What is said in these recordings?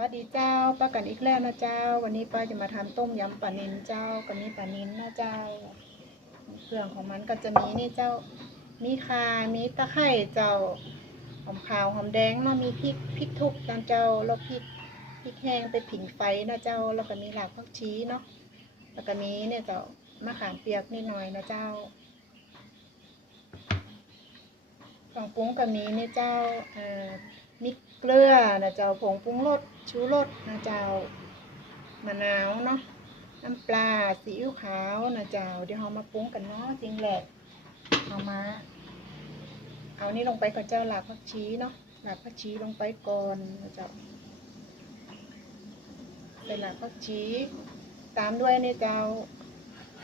วัสดีเจ้าป้ากันอีกแล้วนะเจ้า วันนี้ป้าจะมาทำต้มยำปลานิลเจ้ากับมีปลานิลนะเจ้าเครื่องของมันก็จะมีนี่เจ้ามีข่ามีตะไคร้เจ้าหอมขาวหอมแดงเนาะมีพริกพริกทุกนะเจ้าแล้วพริกพริกแห้งไปผิงไฟนะเจ้าแล้วก็มีหลากผักชีเนาะแล้วก็มีเนี่ยเจ้ามะขามเปียกนิดหน่อยนะเจ้าเครื่องปรุงก็มีเนี่ยเจ้าเอ่อมี เกลือนะเจ้าผงปรุงรสชูรสนะเจ้ามะนาวเนาะน้ำปลาซีอิ๊วขาวนะเจ้าเดี๋ยวเรามาปรุงกันเนาะจริงแหละเอามา เอานี่ลงไปก่อนเจ้าหลากผักชีเนาะหลากผักชีลงไปก่อนนะเจ้าใส่หลากผักชีตามด้วยนี่เจ้า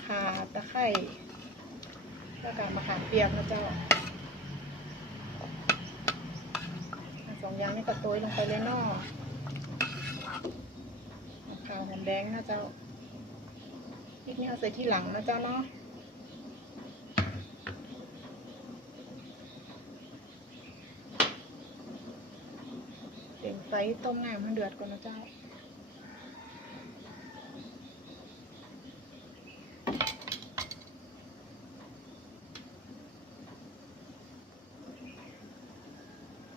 ข่าตะไคร้แล้วก็มะขามเปียกนะเจ้า สองย่างนี้ก็โตัวลงไปเลยเนอขาวหอมแดงนะเจ้าพริกนี่เอาใส่ที่หลังนะเจ้าเนาะเต็มไฟต้มน้ำให้เดือดก่อนนะเจ้า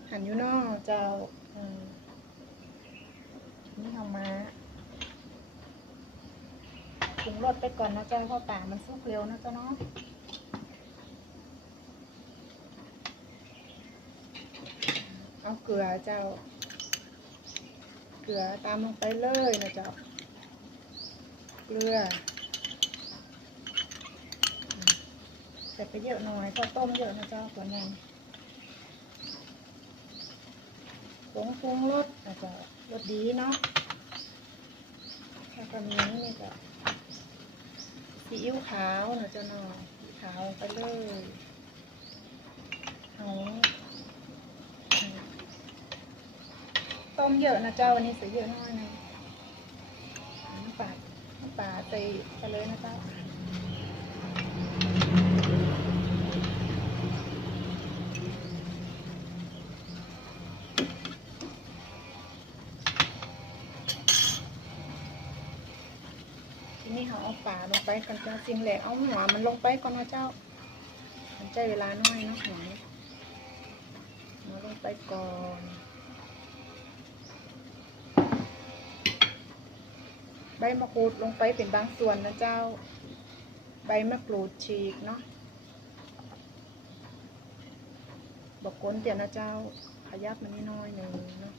หันอยู่ เอกเจ้านี่เอามาปรุงรสไปก่อนนะเจ้าเพราะป่ามันสุกเร็วนะเจ้าเนาะเอาเกลือเจ้า เกลือตามลงไปเลยนะเจ้า เกลือใส่ไปเยอะหน่อยเพราะต้มเยอะนะเจ้าส่วนใหญ่ ผงปรุงรสอาจจะรสดีเนาะแล้วก็มีนี่ก็ซีอิ๊วขาวนะเจ้าหน่อยซีขาวไปเลยเอาต้มเยอะนะเจ้าวันนี้ใส่เยอะน้อยนะน้ำปลาน้ำปลาใส่ไปเลยนะเจ้า กันจ้าจริงแหละเอาหัวมันลงไปก่อนนะเจ้ามันใจเวลาน้อยนะหัวนี่หัวลงไปก่อนใบมะกรูดลงไปเป็นบางส่วนนะเจ้า ใบมะกรูดฉีกเนาะบอกก้นเดี๋ยวนะเจ้าขยับมันนิดน้อยหนึ่งเนาะ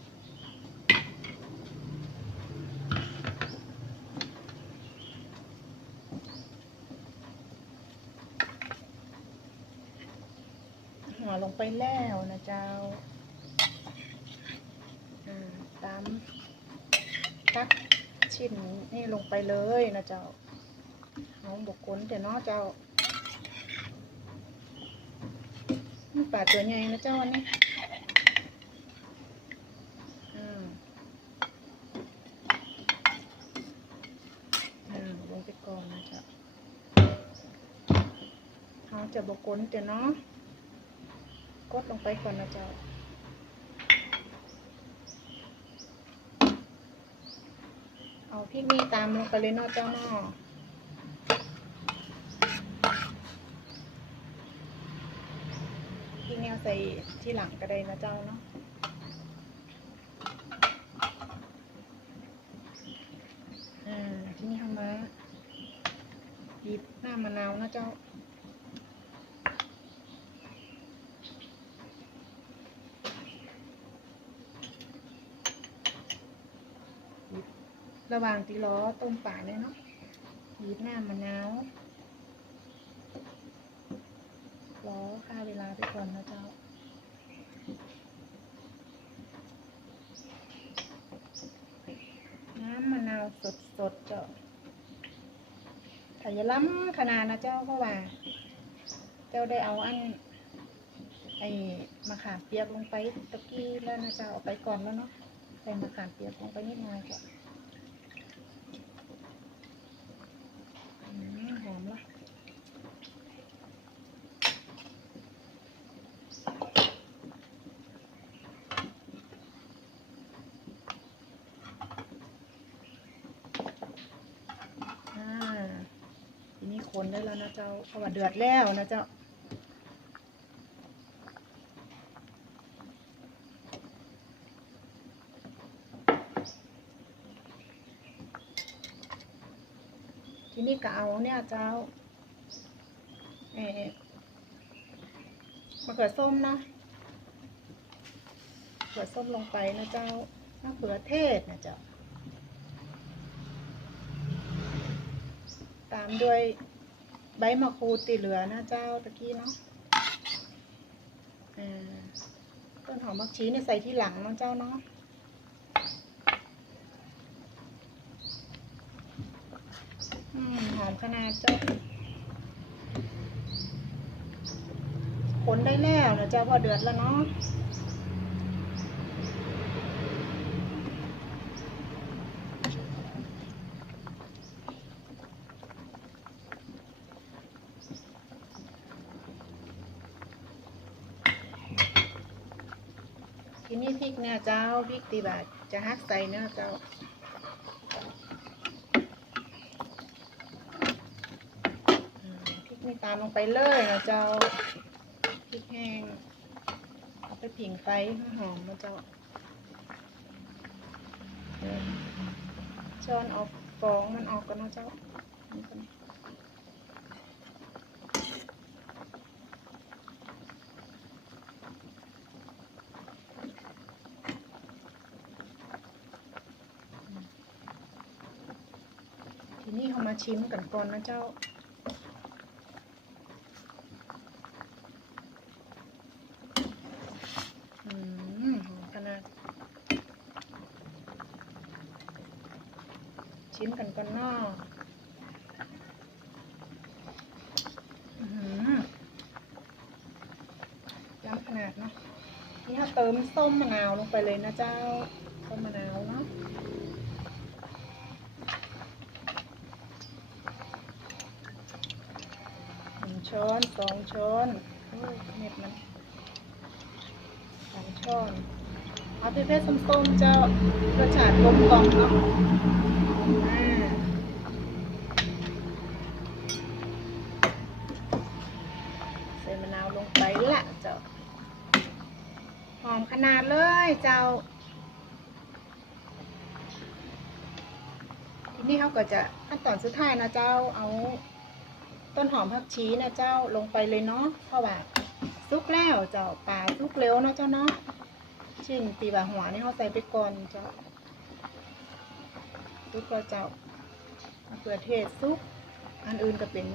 หัวลง ไปแล้วนะเจ้าตามตักชิ้นนี่ลงไปเลยนะเจ้าเอาบกก้นแต่เนาะเจ้านี่ปลาตัวใหญ่นะเจ้าอันนี้อ่าอ่าลงไปก่อนนะเจ้าเขาจะบกก้นแต่เนาะ กดลงไปก่อนนะเจ้าเอาพริกนี่ตามลงไปเลยเนาะเจ้าเนาะพริกเนี่ยใส่ที่หลังก็ได้นะเจ้าเนาะอ่าทีนี้ทำมาบีบหน้ามะนาวนะเจ้า ระหว่างตีล้อต้มป่าเนี่ยเนาะบีบหน้ามะนาวล้อค่าเวลาไปก่อนนะเจ้าน้ำมะนาวสดสดๆเจ้าถ้าอย่าล้ำขนาดนะเจ้าเพราะว่า เจ้าได้เอาอันไอ้มะขามเปียกลงไปตะกี้แล้วนะเจ้าเอาไปก่อนแล้วเนาะใส่มะขามเปียกลงไปนิดหน่อยก่อน อืมหอมละ ค นได้แล้วนะเจ้าเพราะว่าเดือดแล้วนะเจ้าทีนี้ก็เอาเนี่ยเจ้าเออมะเขือส้มเนาะมะเขือส้มลงไปนะเจ้ามะเขือเทศนะเจ้า ตามด้วย ใบมะกรูดตีเหลือนะเจ้าตะกี้เนาะอ่าต้นหอมผักชีเนี่ยใส่ที่หลังเนาะเจ้าเนาะอืมหอมขนาดเจ้าคนได้แล้วนะเจ้าพอเดือดแล้วเนาะ ทีนี้พริกเนี่ยเจ้าพริกตีบาทจะฮักใส่เนื้อเจ้าพริกนี่ตามลงไปเลยนะเจ้าพริกแห้งเอาไปผิงไฟให้หอมนะเจ้าช้อนออกฟองมันออกกันนะเจ้านี่ก่อนทีนี้เขามา ชิมกันก่อนนะเจ้า อืมหอมขนาด ชิมกันก่อนเนอกอืมย้ำขนาดเนาะ นี่ถ้าเติมส้มมะนาวลงไปเลยนะเจ้า ส้มมะนาวเนาะหนึ่ง ช้อนสองช้อนเม็ดมันสองช้อนเอาเผ็ดๆส้มๆเจ้ารสชาติกลมกล่อมเนาะอ่ใส่มะนาวลงไปละเจ้า หอมขนาดเลยเจ้า ทีนี้เขาก็จะขั้นตอนสุดท้ายนะเจ้าเอา ต้นหอมผักชีนะเจ้าลงไปเลยเนาะเพราะว่าซุกแล้วเจ้าปลาซุกเร็วเนาะเจ้าเนาะชิ้นตีบาหัวนี่เขาใส่ไปก่อนเจ้าซุกแล้วเจ้ามะเขือเทศซุก อันอื่นก็เป็น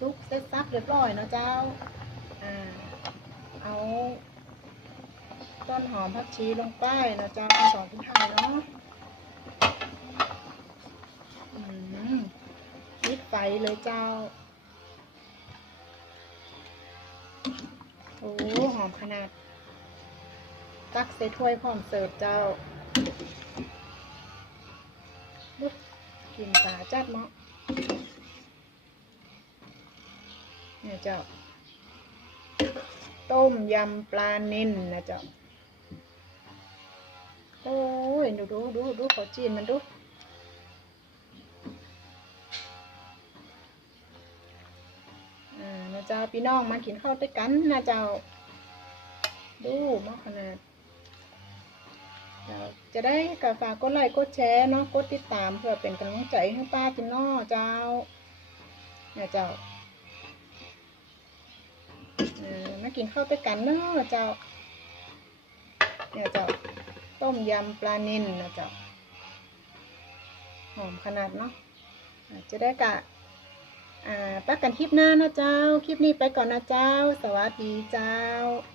ซุกเซ็ตซับเรียบร้อยเนาะเจ้าอ่าเอาต้นหอมผักชีลงไปนะเจ้าขั้นตอนสุดท้ายเนาะอืมปิดไฟเลยเจ้า อ้หอมขนาด ตักใส่ถ้วยพร้อมเสิร์ฟเจ้าลุกกินปลาจัดเนาะเนี่ยเจ้า ต้มยำปลานิลนะเจ้า โอ้ย ดูดูดูดูขอจีนมันดู เจ้าพี่น้องมากินข้าวด้วยกันนะเจ้า ดูมากขนาดเจ้าจะได้กาฝากกดไลค์กดแชร์เนาะกดติดตามเพื่อเป็นกำลังใจให้ป้ากินนอเจ้าเนี่ยเจ้าเออมากินข้าวด้วยกันเนาะเจ้าเนี่ยเจ้าต้มยำปลานิลนะเจ้าหอมขนาดเนาะอ่าจะได้กะ อ่าปักกันคลิปหน้านะเจ้า คลิปนี้ไปก่อนนะเจ้า สวัสดีเจ้า